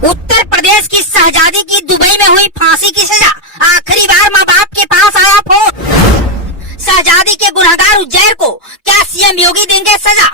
उत्तर प्रदेश की शहजादी की दुबई में हुई फांसी की सजा। आखिरी बार माँ बाप के पास आया फोन। शहजादी के गुनहगार उज्जैर को क्या सीएम योगी देंगे सजा?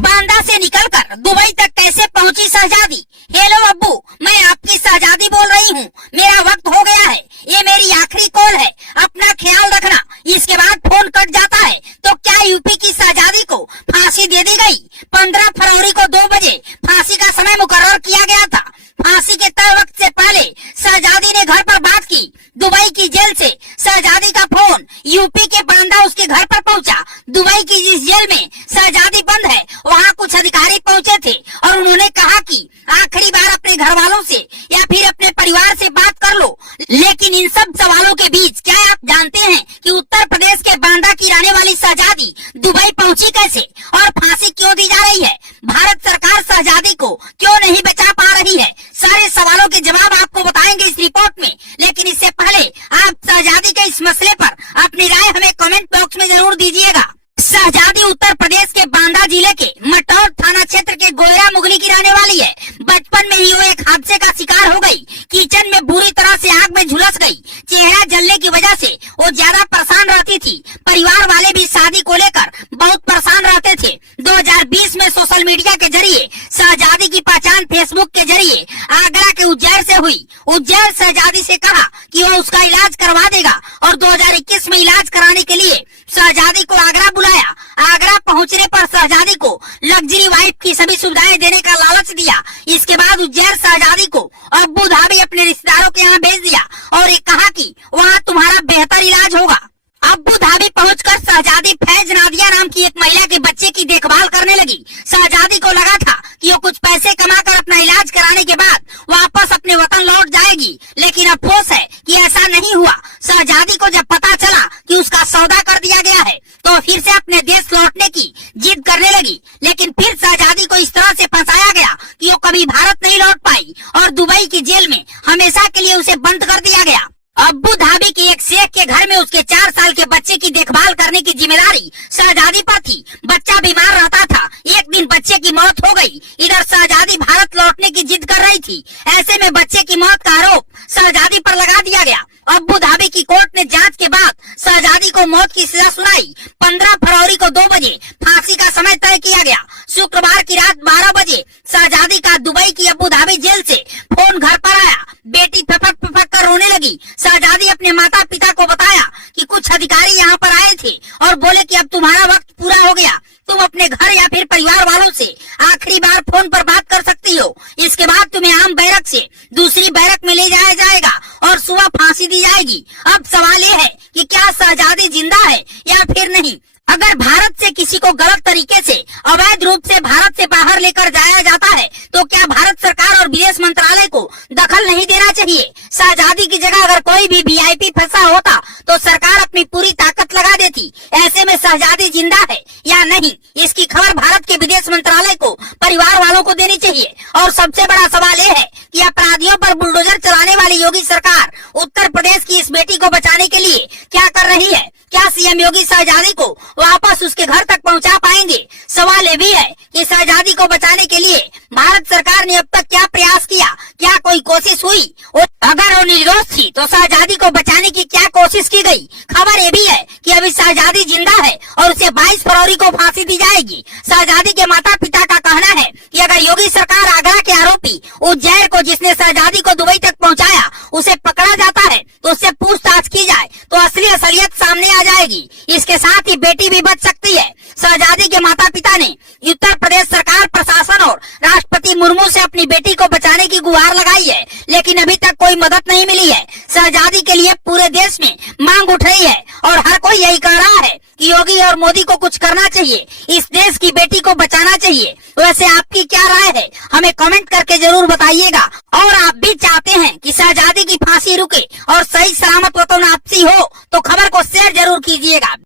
बांदा से निकलकर दुबई तक कैसे पहुंची शहजादी? हेलो अब्बू, मैं आपकी शहजादी बोल रही हूँ। मेरा वक्त हो गया है, ये मेरी आखिरी कॉल है, अपना ख्याल रखना। इसके बाद फोन कट जाता है। तो क्या यूपी की शहजादी को फांसी दे दी गई? 15 फरवरी को 2 बजे फांसी का समय मुकर्रर किया गया था। फांसी के तय वक्त से पहले शहजादी ने घर पर बात की। दुबई की जेल से शहजादी का फोन यूपी के बांदा उसके घर पर पहुंचा। दुबई की जिस जेल में शहजादी बंद है, वहां कुछ अधिकारी पहुंचे थे और उन्होंने कहा कि आखिरी बार अपने घर वालों से या फिर अपने परिवार से बात कर लो। लेकिन इन सब सवालों के बीच क्या आप जानते हैं कि उत्तर प्रदेश के बांदा की रहने वाली शहजादी दुबई पहुंची कैसे और फांसी क्यों दी जा रही है? भारत सरकार शहजादी को क्यों नहीं बचा पा रही है? सारे सवालों के जवाब आपको बताएंगे इस रिपोर्ट में। लेकिन इससे पहले आप शहजादी के इस मसले पर अपनी राय हमें कमेंट बॉक्स में जरूर दीजिएगा। शहजादी उत्तर प्रदेश के बांदा जिले के मटौर थाना क्षेत्र के गोयरा मुगली की रहने वाली है। बचपन में ही वो एक हादसे का शिकार हो गई। किचन में बुरी तरह से आग में झुलस गई। चेहरा जलने की वजह से वो ज्यादा परेशान रहती थी। परिवार वाले भी शादी को लेकर बहुत परेशान रहते थे। 2020 में सोशल मीडिया के जरिए शहजादी की पहचान फेसबुक के जरिए आगरा के उज्जैर से हुई। उज्जैर शहजादी से कहा कि वो उसका इलाज करवा देगा और 2021 में इलाज कराने के लिए शहजादी को आगरा बुलाया। आगरा पहुंचने पर शहजादी को लग्जरी वाइफ की सभी सुविधाएं देने का लालच दिया। इसके बाद उज्जैर शहजादी को अब्बू धाबी अपने रिश्तेदारों के यहाँ भेज दिया और एक कहा कि वहाँ तुम्हारा बेहतर इलाज होगा। अब्बू धाबी पहुंचकर शहजादी फैज नादिया नाम की एक महिला के बच्चे की देखभाल करने लगी। शहजादी को लगा था कि वो कुछ पैसे कमाकर अपना इलाज कराने के बाद वापस अपने वतन लौट जाएगी, लेकिन अफसोस है कि ऐसा नहीं हुआ। शहजादी को जब पता चला कि उसका सौदा कर दिया गया है तो फिर से अपने देश लौटने की जिद करने लगी। लेकिन फिर शहजादी को इस तरह से फंसाया गया कि वो कभी भारत नहीं लौट पाई और दुबई की जेल में हमेशा के लिए उसे बंद कर दिया गया। अब्बू धाबी की एक शेख के घर में उसके 4 साल के बच्चे की देखभाल करने की जिम्मेदारी शहजादी पर थी। बच्चा बीमार रहता था। एक दिन बच्चे की मौत हो गई। इधर शहजादी भारत लौटने की जिद कर रही थी। ऐसे में बच्चे की मौत का आरोप शहजादी पर लगा दिया गया। अब्बू धाबी की कोर्ट ने जांच के बाद शहजादी को मौत की सजा सुनाई। 15 फरवरी को 2 बजे फांसी का समय तय किया गया। शुक्रवार की रात 12 बजे शहजादी का दुबई की अब्बू धाबी जेल से फोन घर पर आया। बेटी फपक फपक कर रोने लगी। शहजादी अपने माता पिता को बताया कि कुछ अधिकारी यहाँ पर आए थे और बोले कि अब तुम्हारा वक्त पूरा हो गया, तुम अपने घर या फिर परिवार वालों से आखिरी बार फोन पर बात कर सकती हो। इसके बाद तुम्हें आम बैरक से दूसरी बैरक में ले जाया जाएगा और सुबह फांसी दी जाएगी। अब सवाल ये है कि क्या शहजादी जिंदा है या फिर नहीं। अगर भारत से किसी को गलत तरीके से अवैध रूप से भारत से बाहर लेकर जाया जाता है तो क्या भारत सरकार और विदेश मंत्रालय को दखल नहीं देना चाहिए? शहजादी की जगह अगर कोई भी वीआईपी फंसा होता तो सरकार अपनी पूरी ताकत लगा देती। ऐसे में शहजादी जिंदा है या नहीं, इसकी खबर भारत के विदेश मंत्रालय को परिवार वालों को देनी चाहिए। और सबसे बड़ा सवाल ये है कि अपराधियों पर बुलडोजर चलाने वाली योगी सरकार उत्तर प्रदेश की इस बेटी को बचाने के लिए क्या कर रही है? क्या सीएम योगी शहजादी को वापस उसके घर तक पहुंचा पाएंगे? सवाल ये भी है कि शहजादी को बचाने के लिए भारत सरकार ने अब तक क्या प्रयास किया? क्या कोई कोशिश हुई? और अगर वो निर्दोष थी तो शहजादी को बचाने की क्या कोशिश की गई? खबर ये भी है कि अभी शहजादी जिंदा है और उसे 22 फरवरी को फांसी दी जाएगी। शहजादी के माता पिता का कहना है कि अगर योगी सरकार आगरा के आरोपी उज्जैर को, जिसने शहजादी को दुबई तक पहुँचाया, उसे पकड़ा जाता है तो उससे पूछताछ की जाए तो असलियत सामने आ जाएगी। इसके साथ ही बेटी भी बच सकती है। शहजादी के माता पिता ने उत्तर प्रदेश सरकार, प्रशासन और राष्ट्रपति मुर्मू से अपनी बेटी को बचाने की गुहार लगाई है, लेकिन अभी तक कोई मदद नहीं मिली है। शहजादी के लिए पूरे देश में मांग उठ रही है और हर कोई यही कह रहा है कि योगी और मोदी को कुछ करना चाहिए, इस देश की बेटी को बचाना चाहिए। वैसे आपकी क्या राय है? हमें कमेंट करके जरूर बताइएगा। और आप भी चाहते हैं कि शहजादी की फांसी रुके और सही सलामत वतन वापसी हो तो खबर को शेयर जरूर कीजिएगा।